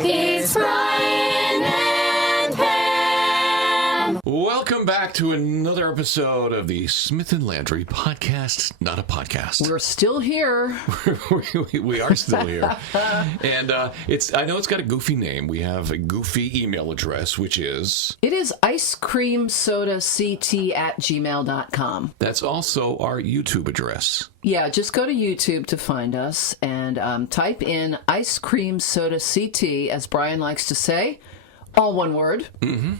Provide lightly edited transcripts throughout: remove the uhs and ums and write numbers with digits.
It's Brian and Pam. Welcome back to another episode of the Smith and Landry podcast, not a podcast. We're still here. we are still here. And I know it's got a goofy name. We have a goofy email address, which is... It is icecreamsodact@gmail.com. That's also our YouTube address. Yeah, just go to YouTube to find us and type in Ice Cream Soda CT, as Brian likes to say, all one word. Mm-hmm.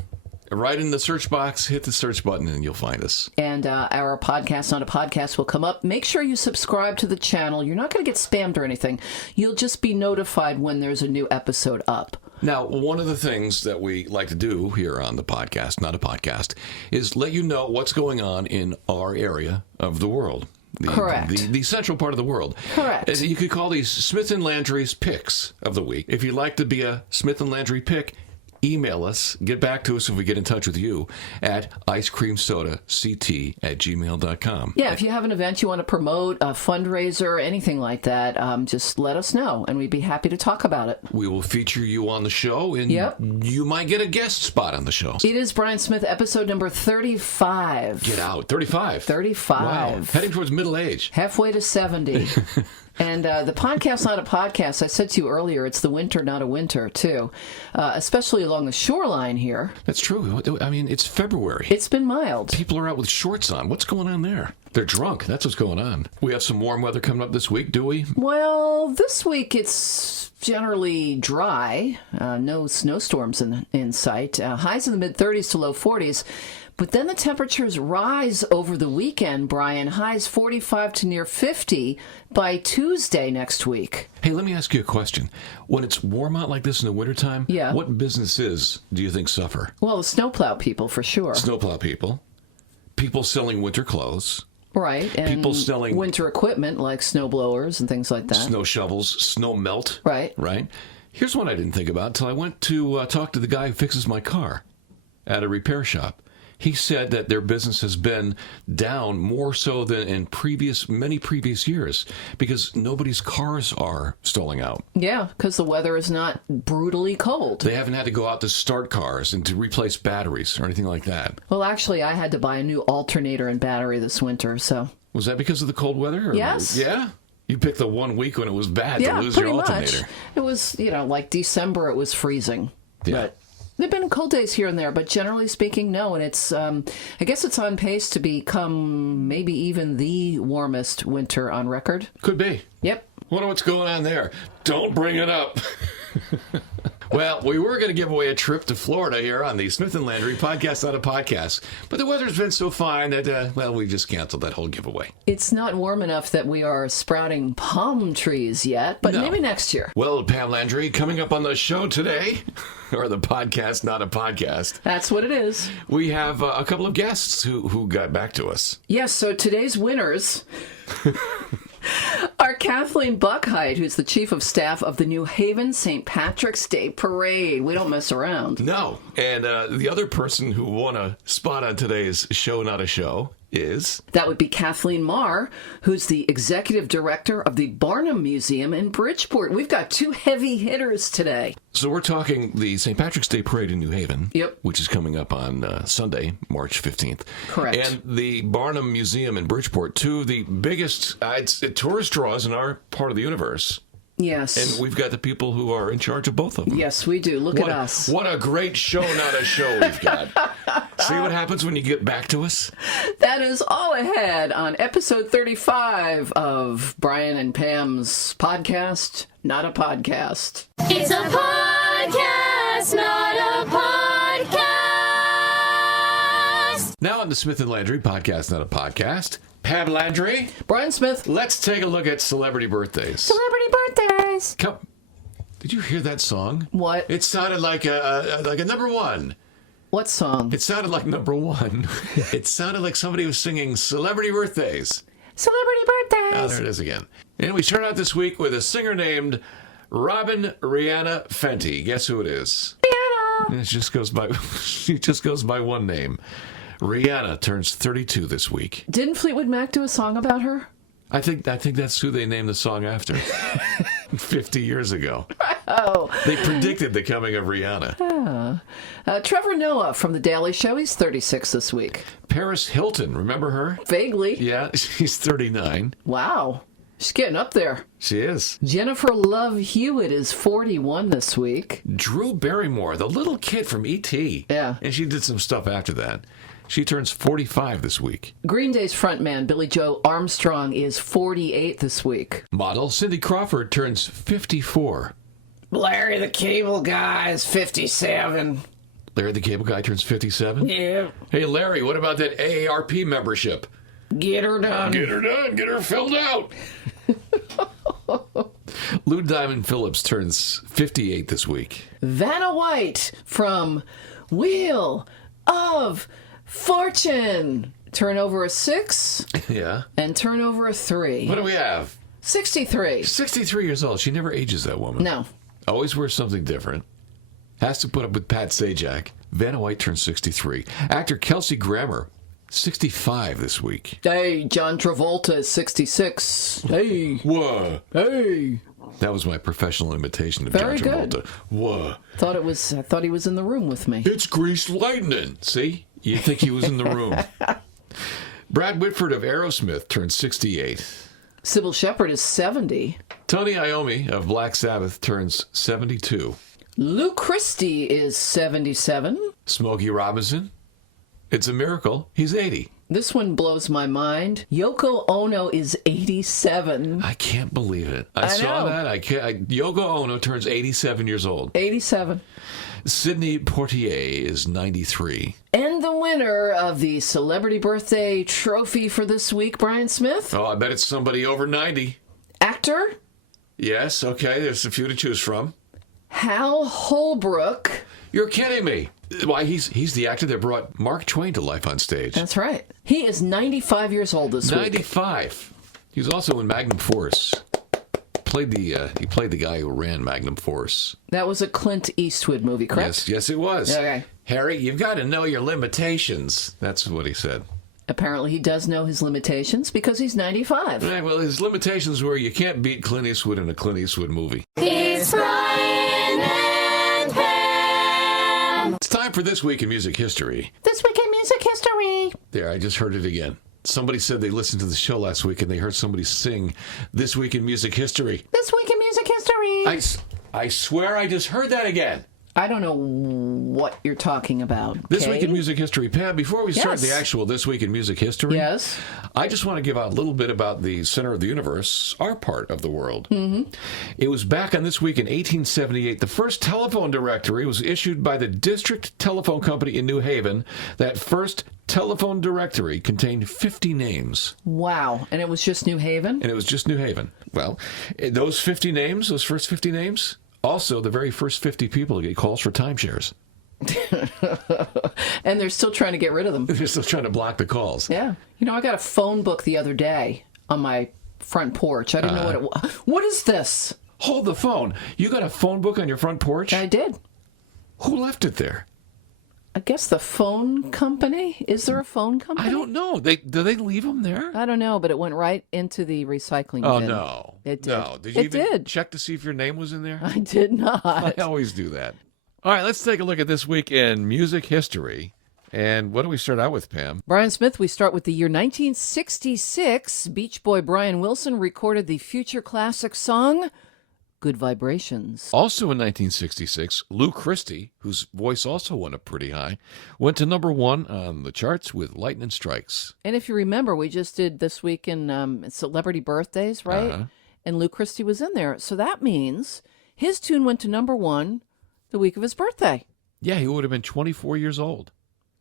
Right in the search box, hit the search button and you'll find us. And our podcast, not a podcast, will come up. Make sure you subscribe to the channel. You're not going to get spammed or anything. You'll just be notified when there's a new episode up. Now, one of the things that we like to do here on the podcast, not a podcast, is let you know what's going on in our area of the world. Correct. The central part of the world. Correct. You could call these Smith and Landry's picks of the week. If you'd like to be a Smith and Landry pick, email us, get back to us if we get in touch with you at icecreamsodact@gmail.com. Yeah, if you have an event you want to promote, a fundraiser, anything like that, just let us know, and we'd be happy to talk about it. We will feature you on the show, and you might get a guest spot on the show. It is Brian Smith, episode number 35. Get out. 35. 35. Wow. Heading towards middle age. Halfway to 70. And the podcast, not a podcast, I said to you earlier, it's the winter, not a winter, too. Especially along the shoreline here. That's true. I mean, it's February. It's been mild. People are out with shorts on. What's going on there? They're drunk. That's what's going on. We have some warm weather coming up this week, do we? Well, this week it's generally dry. No snowstorms in sight. Highs in the mid-30s to low 40s. But then the temperatures rise over the weekend, Brian. Highs 45 to near 50 by Tuesday next week. Hey, let me ask you a question. When it's warm out like this in the wintertime, what businesses do you think suffer? Well, the snowplow people, for sure. Snowplow people. People selling winter clothes. Right. And people selling winter equipment like snow blowers and things like that. Snow shovels, snow melt. Right. Right. Here's one I didn't think about until I went to talk to the guy who fixes my car at a repair shop. He said that their business has been down more so than in many previous years because nobody's cars are stalling out. Yeah, because the weather is not brutally cold. They haven't had to go out to start cars and to replace batteries or anything like that. Well, actually, I had to buy a new alternator and battery this winter, so... Was that because of the cold weather? Yes. Yeah? You picked the 1 week when it was bad to lose your alternator. Much. It was, like December, it was freezing. Yeah. But there have been cold days here and there, but generally speaking, no. And it's, I guess it's on pace to become maybe even the warmest winter on record. Could be. Yep. Wonder what's going on there. Don't bring it up. Well, we were going to give away a trip to Florida here on the Smith and Landry podcast, not a podcast. But the weather's been so fine that, we just canceled that whole giveaway. It's not warm enough that we are sprouting palm trees yet, but maybe next year. Well, Pam Landry, coming up on the show today, or the podcast, not a podcast. That's what it is. We have a couple of guests who got back to us. Yes, so today's winners... are Kathleen Buckheit, who's the chief of staff of the New Haven St. Patrick's Day Parade. We don't mess around. No. And the other person who won a spot on today's show, not a show, is... That would be Kathleen Marr, who's the executive director of the Barnum Museum in Bridgeport. We've got two heavy hitters today. So we're talking the St. Patrick's Day Parade in New Haven, which is coming up on Sunday, March 15th. Correct. And the Barnum Museum in Bridgeport, two of the biggest tourist draws in our part of the universe. Yes. And we've got the people who are in charge of both of them. Yes, we do. Look at us. What a great show, not a show we've got. See what happens when you get back to us? That is all ahead on episode 35 of Brian and Pam's podcast, not a podcast. It's a podcast, not a podcast. Now on the Smith and Landry podcast, not a podcast. Pam Landry. Brian Smith. Let's take a look at celebrity birthdays. Celebrity birthdays. Did you hear that song? What? It sounded like a number one. What song? It sounded like number one. It sounded like somebody was singing celebrity birthdays. Celebrity birthdays. Oh, there it is again. And we start out this week with a singer named Robin Rihanna Fenty. Guess who it is? Rihanna. It just goes by. She just goes by one name. Rihanna turns 32 this week. Didn't Fleetwood Mac do a song about her? I think that's who they named the song after. 50 years ago. They predicted the coming of Rihanna. Trevor Noah from The Daily Show, he's 36 this week. Paris Hilton, remember her? Vaguely. Yeah, she's 39. Wow. She's getting up there. She is. Jennifer Love Hewitt is 41 this week. Drew Barrymore, the little kid from E.T. Yeah. And she did some stuff after that. She turns 45 this week. Green Day's frontman Billy Joe Armstrong is 48 this week. Model Cindy Crawford turns 54. Larry the Cable Guy is 57. Larry the Cable Guy turns 57? Yeah. Hey, Larry, what about that AARP membership? Get her done. Get her done. Get her filled out. Lou Diamond Phillips turns 58 this week. Vanna White from Wheel of Fortune. Turn over a 6 Yeah. and turn over a 3. What do we have? 63. 63 years old. She never ages, that woman. No. Always wears something different. Has to put up with Pat Sajak. Vanna White turns 63. Actor Kelsey Grammer, 65 this week. Hey, John Travolta is 66. Hey. Whoa. Hey. That was my professional imitation of Very John Travolta. good. Whoa. I thought he was in the room with me. It's Greased Lightning. See? You'd think he was in the room. Brad Whitford of Aerosmith turns 68. Sybil Shepherd is 70. Tony Iommi of Black Sabbath turns 72. Lou Christie is 77. Smokey Robinson. It's a miracle. He's 80. This one blows my mind. Yoko Ono is 87. I can't believe it. I saw know. that. Yoko Ono turns 87 years old. 87. Sidney Poitier is 93. And the winner of the Celebrity Birthday Trophy for this week, Brian Smith. Oh, I bet it's somebody over 90. Actor Yes, okay, there's a few to choose from. Hal Holbrook. You're kidding me. Why, he's the actor that brought Mark Twain to life on stage. That's right. He is 95 years old this week. 95. He was also in Magnum Force. He played the guy who ran Magnum Force. That was a Clint Eastwood movie, correct? Yes, it was. Okay. Harry, you've got to know your limitations. That's what he said. Apparently he does know his limitations because he's 95. Right, well, his limitations were you can't beat Clint Eastwood in a Clint Eastwood movie. It's Brian and Pam. It's time for This Week in Music History. This week in music history. There, I just heard it again. Somebody said they listened to the show last week and they heard somebody sing This Week in Music History. This week in music history. I swear I just heard that again. I don't know what you're talking about. This Week in okay? Music History. Pam, before we start the actual This Week in Music History, Yes. I just want to give out a little bit about the center of the universe, our part of the world. Mm-hmm. It was back on this week in 1878. The first telephone directory was issued by the District Telephone Company in New Haven. That first telephone directory contained 50 names. Wow. And it was just New Haven? And it was just New Haven. Well, those 50 names, those first 50 names, also the very first 50 people to get calls for timeshares. And they're still trying to get rid of them. They're still trying to block the calls. Yeah. You know, I got a phone book the other day on my front porch. I didn't know what it was. What is this? Hold the phone. You got a phone book on your front porch? I did. Who left it there? I guess the phone company? Is there a phone company? I don't know. Do they leave them there? I don't know, but it went right into the recycling Oh, bin. no. It did. No. Did you It even did. check to see if your name was in there? I did not. I always do that. All right, let's take a look at This Week in Music History. And what do we start out with, Pam? Brian Smith, we start with the year 1966. Beach Boy Brian Wilson recorded the future classic song, Good Vibrations. Also in 1966, Lou Christie, whose voice also went up pretty high, went to number 1 on the charts with Lightning Strikes. And if you remember, we just did This Week in Celebrity Birthdays, right? Uh-huh. And Lou Christie was in there. So that means his tune went to number 1 the week of his birthday. Yeah, he would have been 24 years old.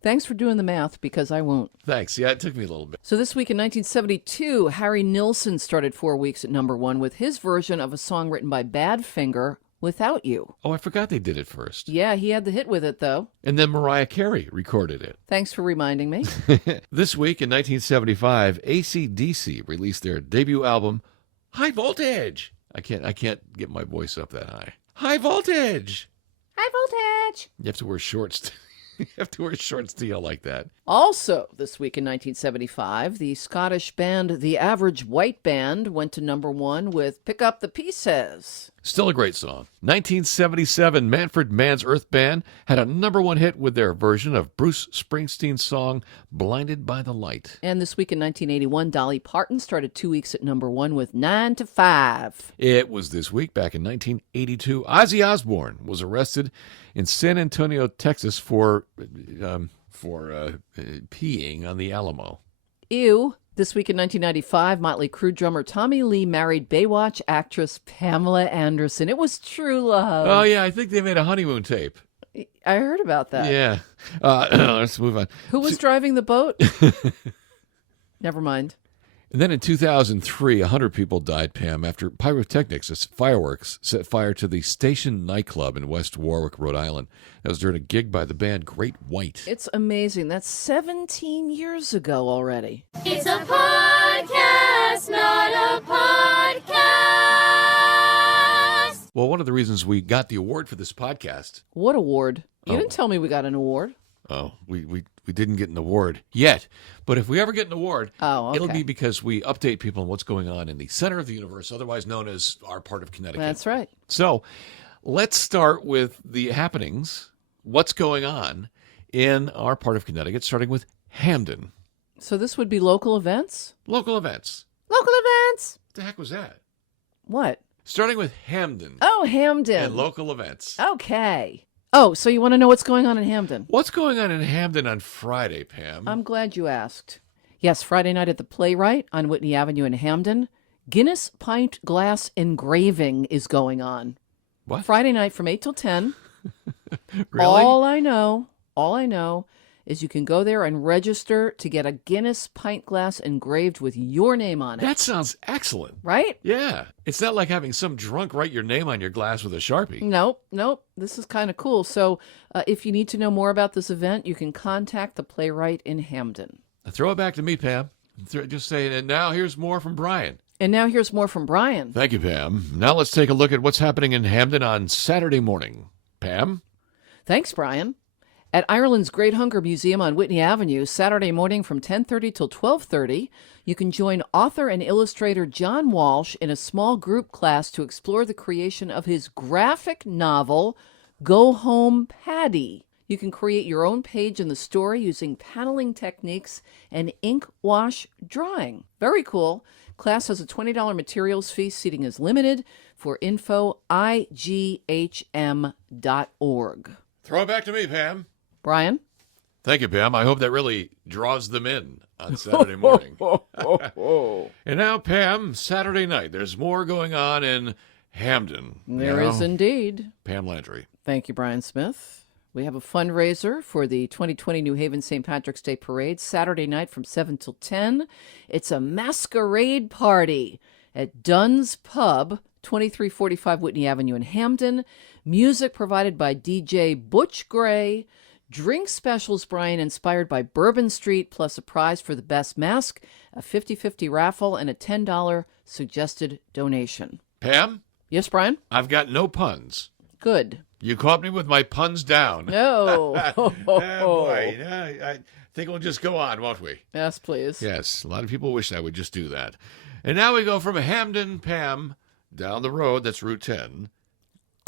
Thanks for doing the math, because I won't. Thanks. Yeah, it took me a little bit. So this week in 1972, Harry Nilsson started 4 weeks at number 1 with his version of a song written by Badfinger, Without You. Oh, I forgot they did it first. Yeah, he had the hit with it, though. And then Mariah Carey recorded it. Thanks for reminding me. This week in 1975, AC/DC released their debut album, High Voltage. I can't get my voice up that high. High Voltage. High voltage. You have to wear shorts. You have to wear shorts to yell like that. Also, this week in 1975, the Scottish band The Average White Band went to number 1 with Pick Up the Pieces. Still a great song. 1977, Manfred Mann's Earth Band had a #1 hit with their version of Bruce Springsteen's song, Blinded by the Light. And this week in 1981, Dolly Parton started 2 weeks at #1 with 9 to 5. It was this week, back in 1982, Ozzy Osbourne was arrested in San Antonio, Texas for peeing on the Alamo. Ew. This week in 1995, Motley Crue drummer Tommy Lee married Baywatch actress Pamela Anderson. It was true love. Oh, yeah, I think they made a honeymoon tape. I heard about that. Yeah. Let's move on. Who was driving the boat? Never mind. And then in 2003, 100 people died, Pam, after pyrotechnics, as fireworks, set fire to the Station nightclub in West Warwick, Rhode Island. That was during a gig by the band Great White. It's amazing. That's 17 years ago already. It's a podcast, not a podcast. Well, one of the reasons we got the award for this podcast... What award? You Oh. didn't tell me we got an award. Oh, we didn't get an award yet. But if we ever get an award, it'll be because we update people on what's going on in the center of the universe, otherwise known as our part of Connecticut. That's right. So let's start with the happenings, what's going on in our part of Connecticut, starting with Hamden. So this would be local events? Local events. Local events? What the heck was that? What? Starting with Hamden. Oh, Hamden. And local events. Okay. Oh, so you want to know what's going on in Hamden? What's going on in Hamden on Friday, Pam? I'm glad you asked. Yes, Friday night at the Playwright on Whitney Avenue in Hamden, Guinness Pint Glass Engraving is going on. What? Friday night from 8 till 10. Really? All I know is you can go there and register to get a Guinness pint glass engraved with your name on it. That sounds excellent. Right? Yeah. It's not like having some drunk write your name on your glass with a Sharpie. Nope. This is kind of cool. So if you need to know more about this event, you can contact the Playwright in Hamden. Throw it back to me, Pam. Just say, and now here's more from Brian. And now here's more from Brian. Thank you, Pam. Now let's take a look at what's happening in Hamden on Saturday morning. Pam? Thanks, Brian. At Ireland's Great Hunger Museum on Whitney Avenue, Saturday morning from 10:30 till 12:30, you can join author and illustrator John Walsh in a small group class to explore the creation of his graphic novel, Go Home, Patty. You can create your own page in the story using paneling techniques and ink wash drawing. Very cool. Class has a $20 materials fee. Seating is limited. For info, ighm.org. Throw it back to me, Pam. Brian? Thank you, Pam. I hope that really draws them in on Saturday morning. And now, Pam, Saturday night. There's more going on in Hamden. There is indeed. Pam Landry. Thank you, Brian Smith. We have a fundraiser for the 2020 New Haven St. Patrick's Day Parade, Saturday night from 7 till 10. It's a masquerade party at Dunn's Pub, 2345 Whitney Avenue in Hamden. Music provided by DJ Butch Gray. Drink specials, Brian, inspired by Bourbon Street, plus a prize for the best mask, a 50-50 raffle, and a $10 suggested donation. Pam? Yes, Brian? I've got no puns. Good. You caught me with my puns down. No. Oh, boy. I think we'll just go on, won't we? Yes, please. Yes, a lot of people wish I would just do that. And now we go from Hamden, Pam, down the road, that's Route 10,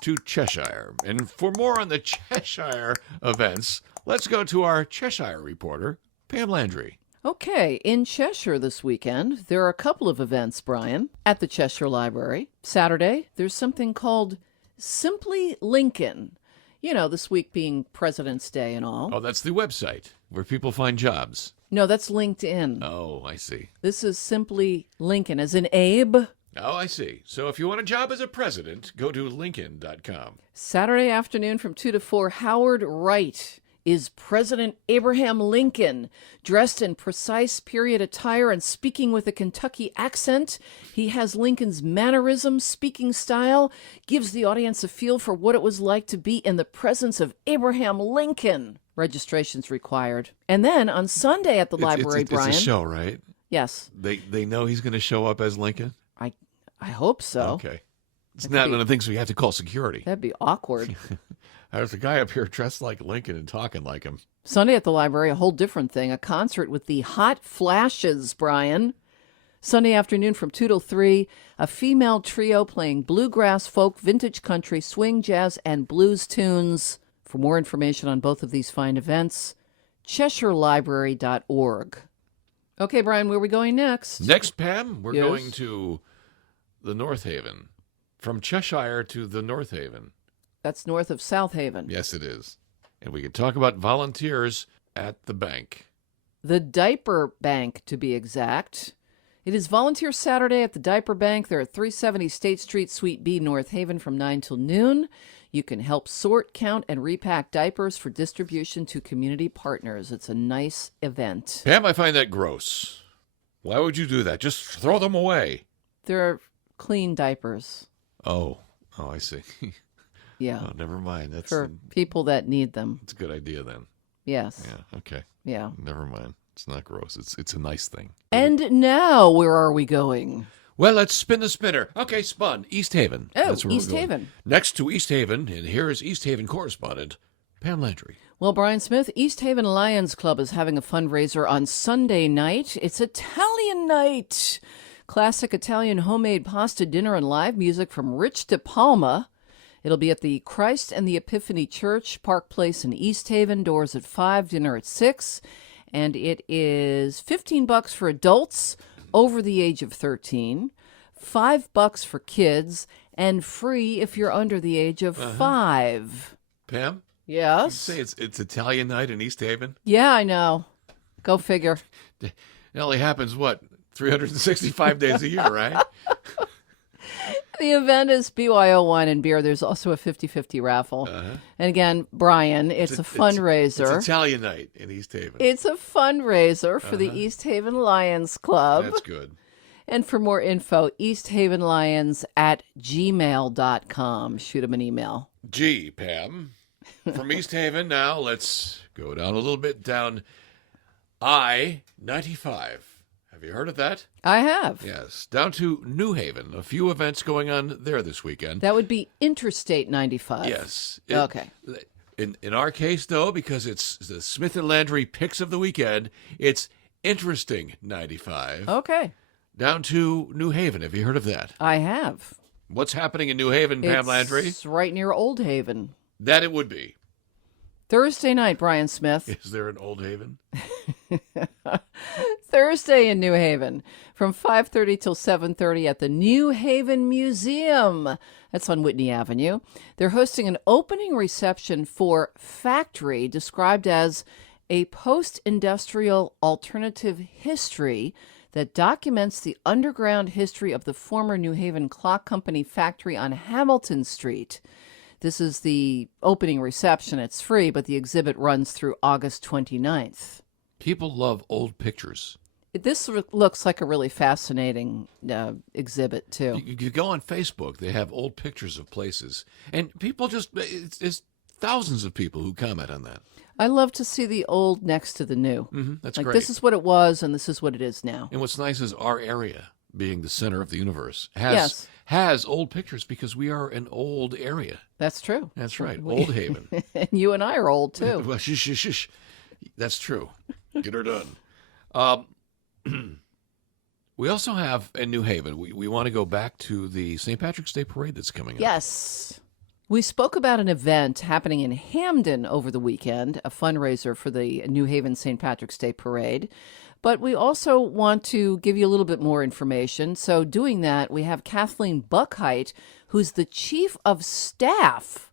to Cheshire. And for more on the Cheshire events, let's go to our Cheshire reporter, Pam Landry. Okay, in Cheshire this weekend, there are a couple of events, Brian, at the Cheshire Library. Saturday, there's something called Simply Lincoln. You know, this week being President's Day and all. Oh, that's the website where people find jobs. No, that's LinkedIn. Oh, I see. This is Simply Lincoln, as in Abe. Oh, I see. So if you want a job as a president, go to Lincoln.com. Saturday afternoon from 2 to 4, Howard Wright is President Abraham Lincoln, dressed in precise period attire and speaking with a Kentucky accent. He has Lincoln's mannerisms, speaking style, gives the audience a feel for what it was like to be in the presence of Abraham Lincoln. Registration's required. And then on Sunday at the library, Brian. It's a show, right? Yes. They know he's going to show up as Lincoln? I hope so. Okay. It's not one of the things we have to call security. That'd be awkward. There's a guy up here dressed like Lincoln and talking like him. Sunday at the library, a whole different thing. A concert with the Hot Flashes, Brian. Sunday afternoon from 2 till 3, a female trio playing bluegrass, folk, vintage country, swing, jazz, and blues tunes. For more information on both of these fine events, CheshireLibrary.org. Okay, Brian, where are we going next? Next, Pam, we're Yes. going to the North Haven. From Cheshire to the North Haven. That's north of South Haven. Yes, it is. And we can talk about volunteers at the bank. The Diaper Bank, to be exact. It is Volunteer Saturday at the Diaper Bank. They're at 370 State Street, Suite B, North Haven from 9 till noon. You can help sort, count, and repack diapers for distribution to community partners. It's a nice event. Pam, I find that gross. Why would you do that? Just throw them away. They're clean diapers. Oh, I see. Yeah. Oh, never mind. That's For people that need them. It's a good idea then. Yes. Yeah, okay. Yeah. Never mind. It's not gross. It's a nice thing. And now, where are we going? Well, let's spin the spinner. Okay, spun. East Haven. Oh, That's where East we're going. Haven. Next to East Haven, and here is East Haven correspondent Pam Landry. Well, Brian Smith, East Haven Lions Club is having a fundraiser on Sunday night. It's Italian night. Classic Italian homemade pasta dinner and live music from Rich De Palma. It'll be at the Christ and the Epiphany Church, Park Place in East Haven. Doors at 5, dinner at 6. And it is $15 for adults over the age of 13, $5 for kids, and free if you're under the age of 5. Pam? Yes? You say it's Italian night in East Haven? Yeah, I know. Go figure. It only happens, 365 days a year, right? The event is BYO wine and beer. There's also a 50-50 raffle. And again, Brian, it's a fundraiser. It's Italian night in East Haven. It's a fundraiser for the East Haven Lions Club. That's good. And for more info, easthavenlions@gmail.com. Shoot them an email. Gee, Pam. From East Haven now, let's go down a little bit down I-95. Have you heard of that? I have. Yes. Down to New Haven. A few events going on there this weekend. That would be Interstate 95. Yes. Okay. In our case, though, because it's the Smith and Landry picks of the weekend, it's Interesting 95. Okay. Down to New Haven. Have you heard of that? I have. What's happening in New Haven, Pam Landry? It's right near Old Haven. That it would be. Thursday night, Brian Smith. Is there an Old Haven? Thursday in New Haven from 5:30 till 7:30 at the New Haven Museum. That's on Whitney Avenue. They're hosting an opening reception for Factory, described as a post-industrial alternative history that documents the underground history of the former New Haven Clock Company factory on Hamilton Street. This is the opening reception. It's free, but the exhibit runs through August 29th. People love old pictures. This looks like a really fascinating exhibit, too. You go on Facebook, they have old pictures of places. And people it's thousands of people who comment on that. I love to see the old next to the new. That's like, great. this is what it was, and this is what it is now. And what's nice is our area, being the center of the universe, Yes. has old pictures because we are an old area. That's true. That's right, Old Haven. And you and I are old, too. Well, shush. That's true. Get her done. We also have in New Haven, we want to go back to the St. Patrick's Day Parade that's coming up. Yes. We spoke about an event happening in Hamden over the weekend, a fundraiser for the New Haven St. Patrick's Day Parade. But we also want to give you a little bit more information. So doing that, we have Kathleen Buckheit, who's the chief of staff.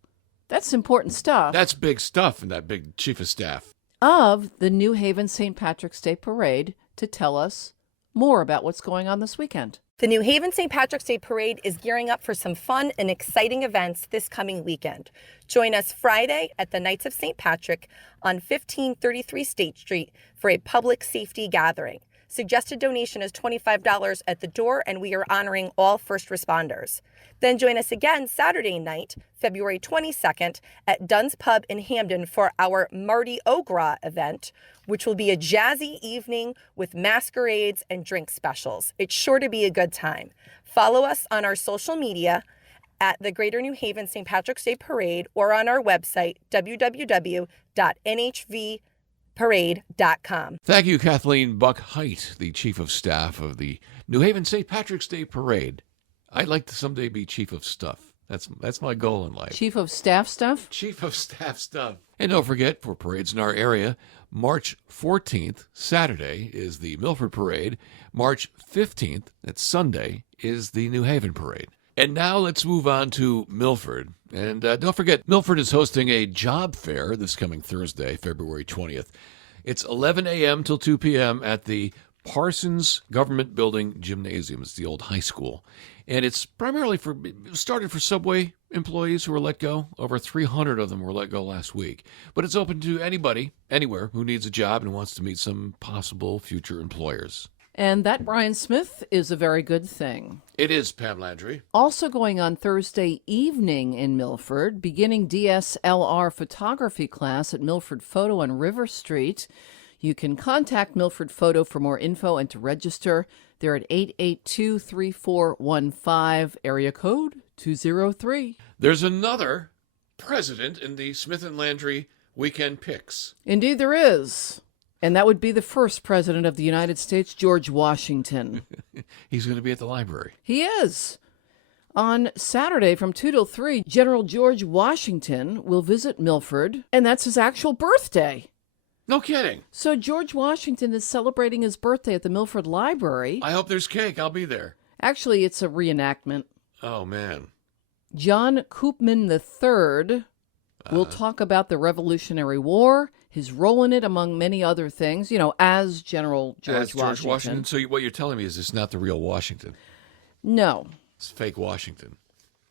That's important stuff. That's big stuff, and that big chief of staff. Of the New Haven St. Patrick's Day Parade to tell us more about what's going on this weekend. The New Haven St. Patrick's Day Parade is gearing up for some fun and exciting events this coming weekend. Join us Friday at the Knights of St. Patrick on 1533 State Street for a public safety gathering. Suggested donation is $25 at the door, and we are honoring all first responders. Then join us again Saturday night, February 22nd, at Dunn's Pub in Hamden for our Mardi Gras event, which will be a jazzy evening with masquerades and drink specials. It's sure to be a good time. Follow us on our social media at the Greater New Haven St. Patrick's Day Parade or on our website, www.nhv.org. NewHavenSymphonyParade.com. Thank you, Kathleen Buck Height, the Chief of Staff of the New Haven St. Patrick's Day Parade. I'd like to someday be Chief of Stuff. That's my goal in life. Chief of Staff stuff? Chief of Staff stuff. And don't forget, for parades in our area, March 14th, Saturday, is the Milford Parade. March 15th, that's Sunday, is the New Haven Parade. And now let's move on to Milford. And don't forget, Milford is hosting a job fair this coming Thursday, February 20th. It's 11 a.m. till 2 p.m. at the Parsons Government Building Gymnasium. It's the old high school. And it's primarily started for Subway employees who were let go. Over 300 of them were let go last week. But it's open to anybody, anywhere, who needs a job and wants to meet some possible future employers. And that, Brian Smith, is a very good thing. It is, Pam Landry. Also going on Thursday evening in Milford, beginning DSLR photography class at Milford Photo on River Street. You can contact Milford Photo for more info and to register. They're at 882-3415, area code 203. There's another president in the Smith and Landry Weekend Picks. Indeed there is. And that would be the first president of the United States, George Washington. He's going to be at the library. He is. On Saturday from 2 till 3, General George Washington will visit Milford, and that's his actual birthday. No kidding. So George Washington is celebrating his birthday at the Milford Library. I hope there's cake. I'll be there. Actually, it's a reenactment. Oh, man. John Koopman III will talk about the Revolutionary War, his role in it, among many other things, as General George Washington. So what you're telling me is it's not the real Washington. No. It's fake Washington.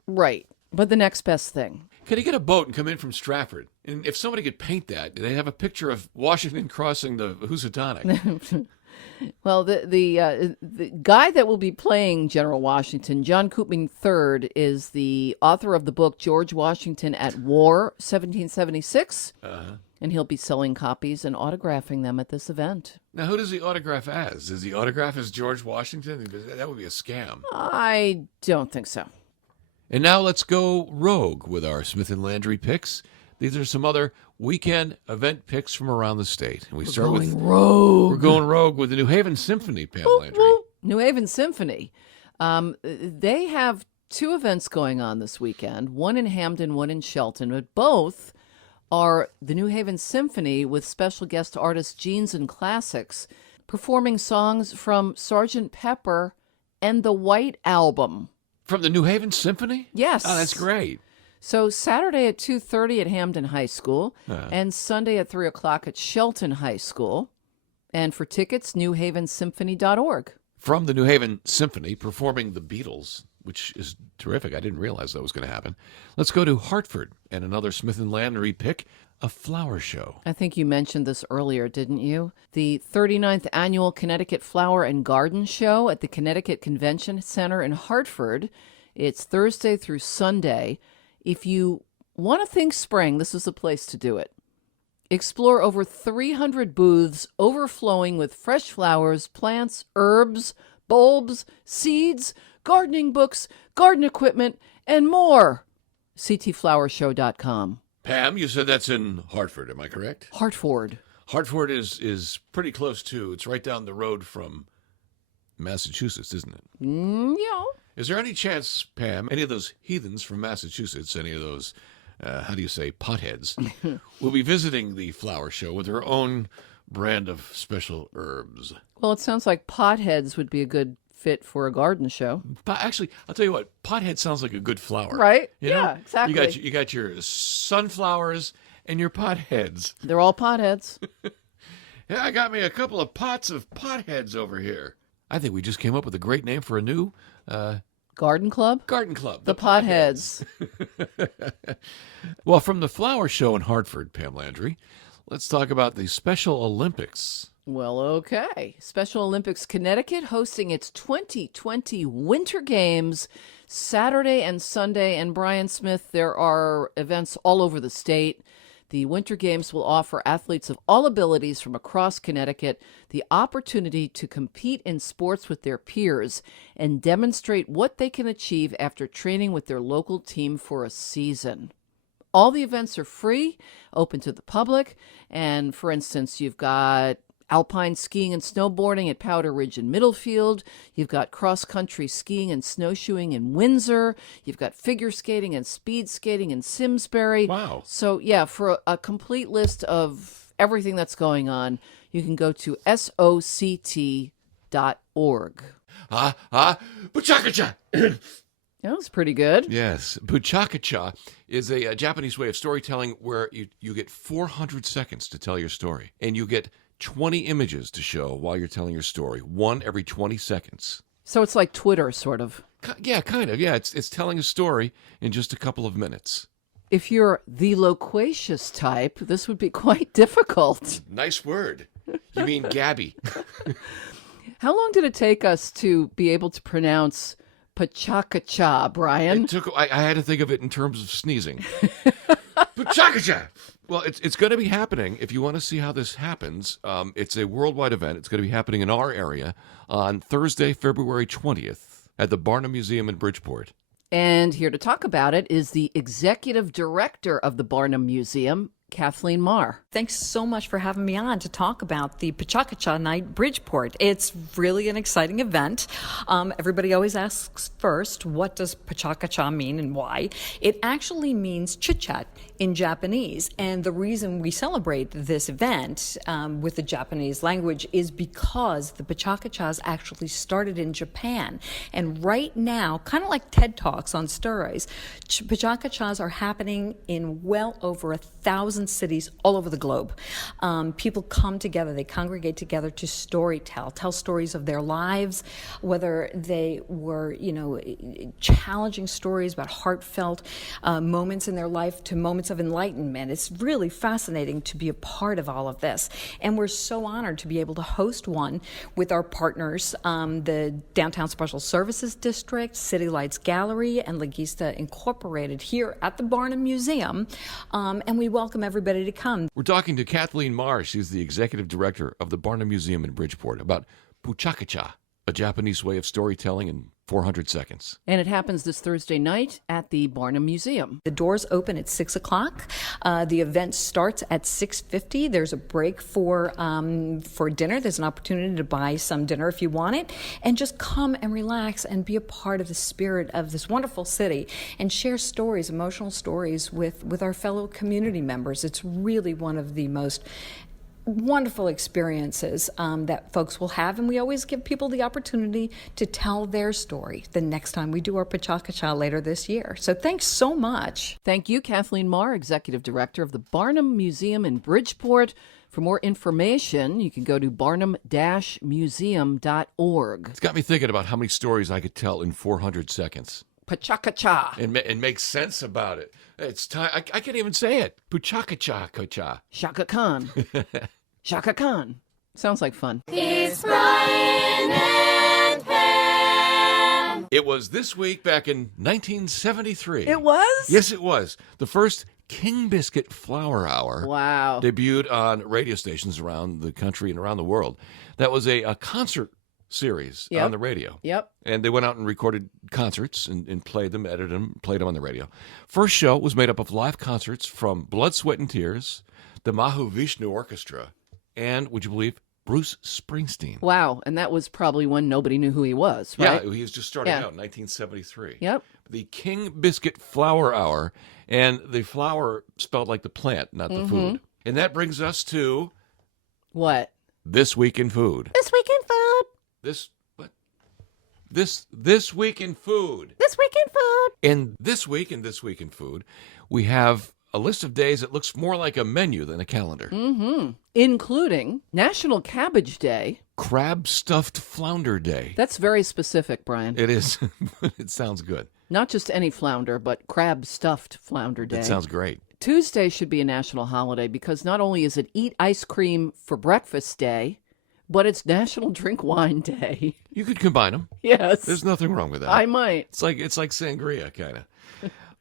Right. But the next best thing. Can he get a boat and come in from Stratford? And if somebody could paint that, they have a picture of Washington crossing the Housatonic. Well, the guy that will be playing General Washington, John Koopman III, is the author of the book George Washington at War, 1776. And he'll be selling copies and autographing them at this event. Now, who does he autograph as? Does he autograph as George Washington? That would be a scam. I don't think so. And now let's go rogue with our Smith and Landry picks. These are some other weekend event picks from around the state. And We're going rogue. We're going rogue with the New Haven Symphony, Pam Landry. New Haven Symphony. They have two events going on this weekend, one in Hamden, one in Shelton, but both are the New Haven Symphony with special guest artist Jeans and Classics performing songs from Sgt. Pepper and the White Album. From the New Haven Symphony? Yes. Oh, that's great. So Saturday at 2:30 at Hamden High School and Sunday at 3 o'clock at Shelton High School. And for tickets, newhavensymphony.org. From the New Haven Symphony performing the Beatles, which is terrific. I didn't realize that was going to happen. Let's go to Hartford and another Smith and Landry pick, a flower show. I think you mentioned this earlier, didn't you? The 39th Annual Connecticut Flower and Garden Show at the Connecticut Convention Center in Hartford. It's Thursday through Sunday. If you want to think spring, this is the place to do it. Explore over 300 booths overflowing with fresh flowers, plants, herbs, bulbs, seeds, gardening books, garden equipment, and more. ctflowershow.com. Pam, you said that's in Hartford, am I correct? Hartford. Hartford is pretty close to, it's right down the road from Massachusetts, isn't it? Yeah. Is there any chance, Pam, any of those heathens from Massachusetts, any of those, potheads, will be visiting the flower show with their own brand of special herbs? Well, it sounds like potheads would be a good fit for a garden show. Actually, I'll tell you what, pothead sounds like a good flower. Right? You know? Yeah, exactly. You got your sunflowers and your potheads. They're all potheads. Yeah, I got me a couple of pots of potheads over here. I think we just came up with a great name for a new Garden club? Garden club. The potheads. Well, from the flower show in Hartford, Pam Landry, let's talk about the Special Olympics. Well, okay. Special Olympics Connecticut hosting its 2020 Winter Games Saturday and Sunday. And Brian Smith, there are events all over the state. The Winter Games will offer athletes of all abilities from across Connecticut the opportunity to compete in sports with their peers and demonstrate what they can achieve after training with their local team for a season. All the events are free, open to the public. And for instance, you've got alpine skiing and snowboarding at Powder Ridge in Middlefield. You've got cross-country skiing and snowshoeing in Windsor. You've got figure skating and speed skating in Simsbury. Wow. So, yeah, for a complete list of everything that's going on, you can go to soct.org. Puchakacha! That was pretty good. Yes. Puchakacha is a Japanese way of storytelling where you get 400 seconds to tell your story. And you get 20 images to show while you're telling your story. One every 20 seconds. So it's like Twitter, sort of. Yeah, kind of. Yeah, it's telling a story in just a couple of minutes. If you're the loquacious type, this would be quite difficult. Nice word. You mean Gabby. How long did it take us to be able to pronounce Pachakacha, Brian? I had to think of it in terms of sneezing. Puchakacha! Well, it's going to be happening. If you want to see how this happens, it's a worldwide event. It's going to be happening in our area on Thursday, February 20th at the Barnum Museum in Bridgeport. And here to talk about it is the executive director of the Barnum Museum, Kathleen Marsh. Thanks so much for having me on to talk about the Pachakacha Night Bridgeport. It's really an exciting event. Everybody always asks first, what does Pachakacha mean and why? It actually means chit-chat in Japanese. And the reason we celebrate this event with the Japanese language is because the Pachakachas actually started in Japan. And right now, kind of like TED Talks on steroids, Pachakachas are happening in well over 1,000 cities all over the globe. People come together, they congregate together to tell stories of their lives, whether they were, challenging stories about heartfelt moments in their life to moments of enlightenment. It's really fascinating to be a part of all of this. And we're so honored to be able to host one with our partners, the Downtown Special Services District, City Lights Gallery, and Legista Incorporated here at the Barnum Museum. And we welcome everybody to come. We're talking to Kathleen Marsh. She's the executive director of the Barnum Museum in Bridgeport about Puchakacha, a Japanese way of storytelling in 400 seconds. And it happens this Thursday night at the Barnum Museum. The doors open at 6 o'clock. The event starts at 6:50. There's a break for dinner. There's an opportunity to buy some dinner if you want it. And just come and relax and be a part of the spirit of this wonderful city and share stories, emotional stories with our fellow community members. It's really one of the most wonderful experiences that folks will have, and we always give people the opportunity to tell their story the next time we do our Pachakacha later this year. So thanks so much. Thank you, Kathleen Marsh, executive director of the Barnum Museum in Bridgeport. For more information, you can go to barnum-museum.org. It's got me thinking about how many stories I could tell in 400 seconds. Pachakacha. And make sense about it. It's time. I can't even say it. Puchakacha. Shaka Khan. Shaka Khan. Sounds like fun. It's Brian and Pam. It was this week back in 1973. It was? Yes, it was. The first King Biscuit Flower Hour Wow. debuted on radio stations around the country and around the world. That was a concert series Yep. on the radio. Yep. And they went out and recorded concerts and played them, edited them, played them on the radio. First show was made up of live concerts from Blood, Sweat, and Tears, the Mahu Vishnu Orchestra, and, would you believe, Bruce Springsteen. Wow. And that was probably when nobody knew who he was, right? Yeah, he was just starting Yeah. out in 1973. Yep. The King Biscuit Flower Hour, and the flower spelled like the plant, not the food. And that brings us to What? This Week in Food. This Week in Food. This Week in Food. This Week in Food. And this week in This Week in Food, we have a list of days that looks more like a menu than a calendar. Including National Cabbage Day. Crab Stuffed Flounder Day. That's very specific, Brian. It is. It sounds good. Not just any flounder, but crab-stuffed flounder day. It sounds great. Tuesday should be a national holiday because not only is it Eat Ice Cream for Breakfast Day, but it's National Drink Wine Day. You could combine them. Yes. There's nothing wrong with that. I might. It's like sangria, kind of.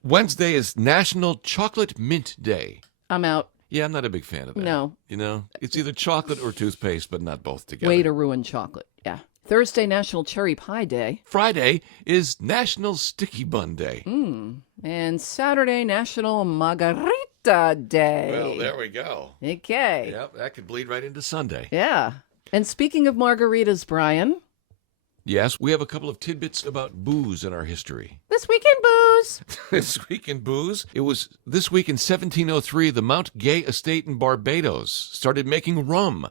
Wednesday is National Chocolate Mint Day. I'm out. Yeah, I'm not a big fan of that. No. You know, it's either chocolate or toothpaste, but not both together. Way to ruin chocolate. Yeah. Thursday, National Cherry Pie Day. Friday is National Sticky Bun Day. And Saturday, National Margarita Day. Well, there we go. Okay. Yep, that could bleed right into Sunday. Yeah. And speaking of margaritas, Brian. Yes, we have a couple of tidbits about booze in our history. This week in booze. This week in booze, it was this week in 1703, the Mount Gay estate in Barbados started making rum.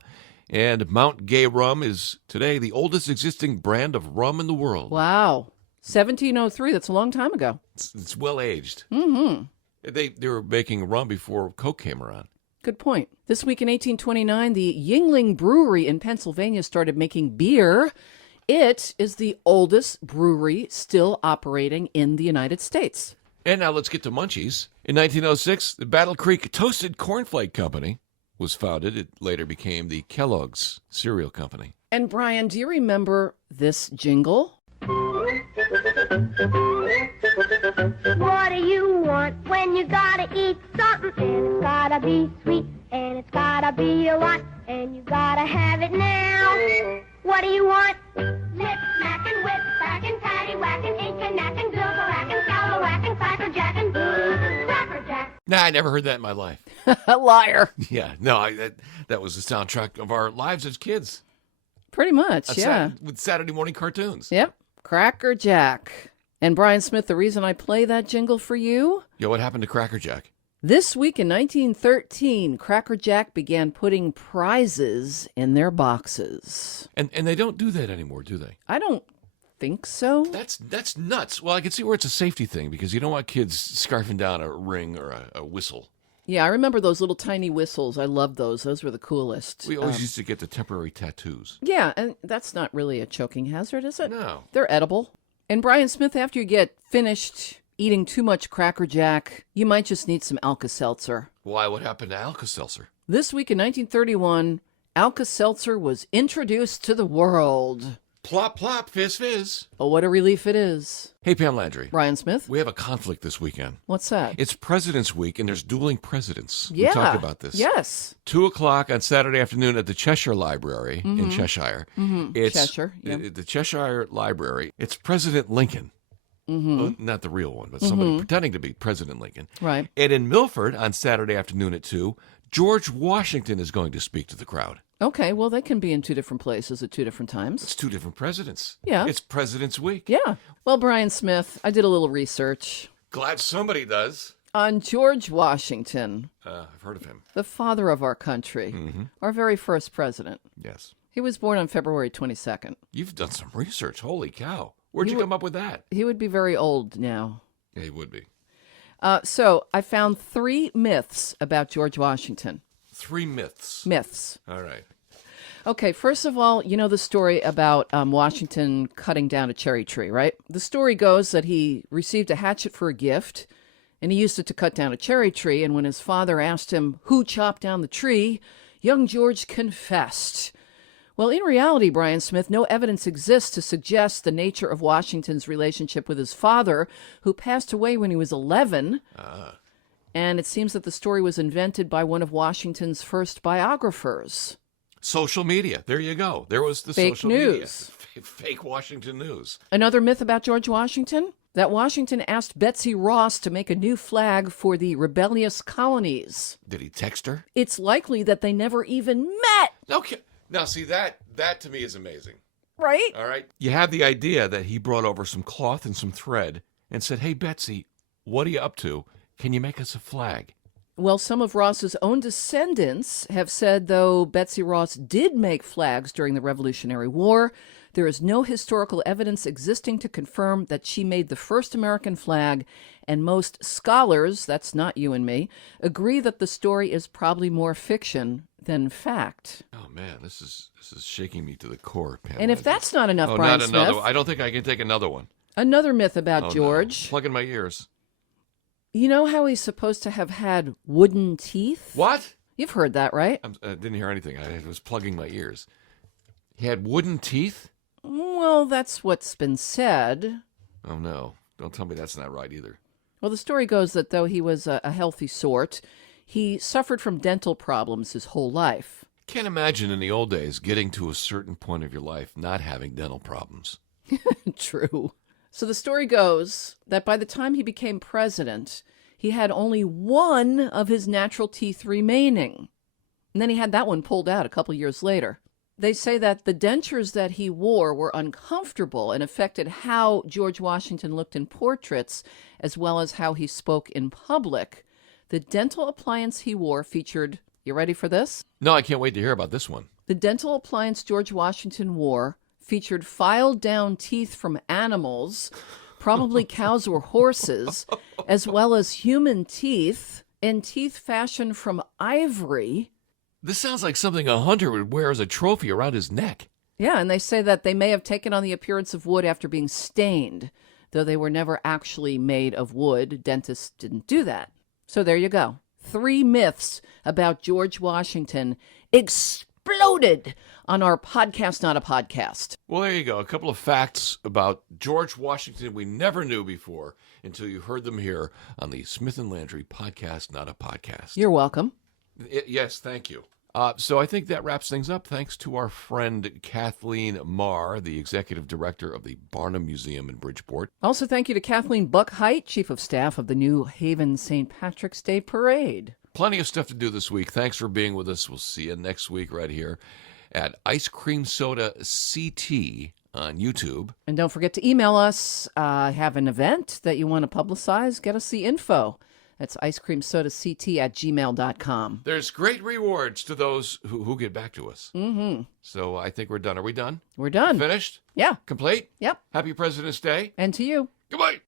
And Mount Gay rum is today the oldest existing brand of rum in the world. Wow. 1703, that's a long time ago. It's well aged. Mm-hmm. They were making rum before Coke came around. Good point. This week in 1829, the Yuengling Brewery in Pennsylvania started making beer. It is the oldest brewery still operating in the United States. And now let's get to munchies. In 1906, the Battle Creek Toasted Cornflake Company was founded. It later became the Kellogg's Cereal Company. And Brian, do you remember this jingle? What do you want when you gotta eat something? And it's gotta be sweet, and it's gotta be a lot, and you gotta have it now. What do you want? Lip smacking, whip smacking, patty whacking, ink and knacking, silver racking, scalawacking, cracker jacking, cracker jack. Nah, I never heard that in my life. A liar. Yeah, no, that was the soundtrack of our lives as kids. Pretty much, yeah. With Saturday morning cartoons. Yep. Cracker Jack. And Brian Smith, the reason I play that jingle for you? Yo, what happened to Cracker Jack? This week in 1913, Cracker Jack began putting prizes in their boxes. And they don't do that anymore, do they? I don't think so. That's nuts. Well, I can see where it's a safety thing because you don't want kids scarfing down a ring or a whistle. Yeah, I remember those little tiny whistles. I loved those. Those were the coolest. We always used to get the temporary tattoos. Yeah, and that's not really a choking hazard, is it? No. They're edible. And Brian Smith, after you get finished eating too much Cracker Jack, you might just need some Alka-Seltzer. Why? What happened to Alka-Seltzer? This week in 1931, Alka-Seltzer was introduced to the world. Plop, plop, fizz, fizz. Oh, what a relief it is. Hey, Pam Landry. Brian Smith? We have a conflict this weekend. What's that? It's President's Week, and there's dueling presidents. Yeah. We talked about this. Yes. 2:00 on Saturday afternoon at the Cheshire Library in Cheshire. It's Cheshire, yeah. the Cheshire Library. It's President Lincoln. Well, not the real one, but Mm-hmm. somebody pretending to be President Lincoln. Right. And in Milford on Saturday afternoon at 2, George Washington is going to speak to the crowd. Okay, well, they can be in two different places at two different times. It's 2 different presidents. Yeah. It's President's Week. Yeah. Well, Brian Smith, I did a little research Glad somebody does. on George Washington, I've heard of him. the father of our country, our very first president. Yes. He was born on February 22nd. You've done some research. Holy cow. Where'd you come up with that? He would be very old now. Yeah, he would be. So I found 3 myths about George Washington. 3 myths. Myths. All right. Okay, first of all, you know the story about Washington cutting down a cherry tree, right? The story goes that he received a hatchet for a gift, and he used it to cut down a cherry tree, and when his father asked him who chopped down the tree, young George confessed. Well, in reality, Brian Smith, no evidence exists to suggest the nature of Washington's relationship with his father, who passed away when he was 11. And it seems that the story was invented by one of Washington's first biographers. Social media. There you go. There was the Fake social news. media. Fake Washington news. Another myth about George Washington? That Washington asked Betsy Ross to make a new flag for the rebellious colonies. Did he text her? It's likely that they never even met. Okay. Now, see, that to me is amazing. Right? All right. You have the idea that he brought over some cloth and some thread and said, hey, Betsy, what are you up to? Can you make us a flag? Well, some of Ross's own descendants have said, though Betsy Ross did make flags during the Revolutionary War, there is no historical evidence existing to confirm that she made the first American flag, and most scholars, that's not you and me, agree that the story is probably more fiction than fact. Oh, man, this is shaking me to the core, Pam. And if that's not enough, oh, Brian not another Smith, one. I don't think I can take another one. another myth about Oh, George. No. Plug in my ears. You know how he's supposed to have had wooden teeth? What? You've heard that, right? I didn't hear anything. I was plugging my ears. He had wooden teeth? Well, that's what's been said. Oh, no. Don't tell me that's not right either. Well, the story goes that though he was a healthy sort, he suffered from dental problems his whole life. Can't imagine in the old days getting to a certain point of your life not having dental problems. True. So the story goes that by the time he became president, he had only one of his natural teeth remaining. And then he had that one pulled out a couple years later. They say that the dentures that he wore were uncomfortable and affected how George Washington looked in portraits, as well as how he spoke in public. The dental appliance he wore featured, you ready for this? No, I can't wait to hear about this one. The dental appliance George Washington wore featured filed down teeth from animals, probably cows or horses, as well as human teeth and teeth fashioned from ivory. This sounds like something a hunter would wear as a trophy around his neck. Yeah, and they say that they may have taken on the appearance of wood after being stained, though they were never actually made of wood. Dentists didn't do that. So there you go. 3 myths about George Washington exploded on our Podcast Not a Podcast. Well, there you go. A couple of facts about George Washington we never knew before until you heard them here on the Smith & Landry Podcast Not a Podcast. You're welcome. Yes, thank you. So I think that wraps things up. Thanks to our friend Kathleen Marr, the executive director of the Barnum Museum in Bridgeport. Also, thank you to Kathleen Buckheight, chief of staff of the New Haven St. Patrick's Day Parade. Plenty of stuff to do this week. Thanks for being with us. We'll see you next week right here at Ice Cream Soda CT on YouTube. And don't forget to email us. Have an event that you want to publicize. Get us the info. That's icecreamsodact@gmail.com. There's great rewards to those who get back to us. Mm-hmm. So I think we're done. Are we done? We're done. Finished? Yeah. Complete? Yep. Happy President's Day. And to you. Goodbye.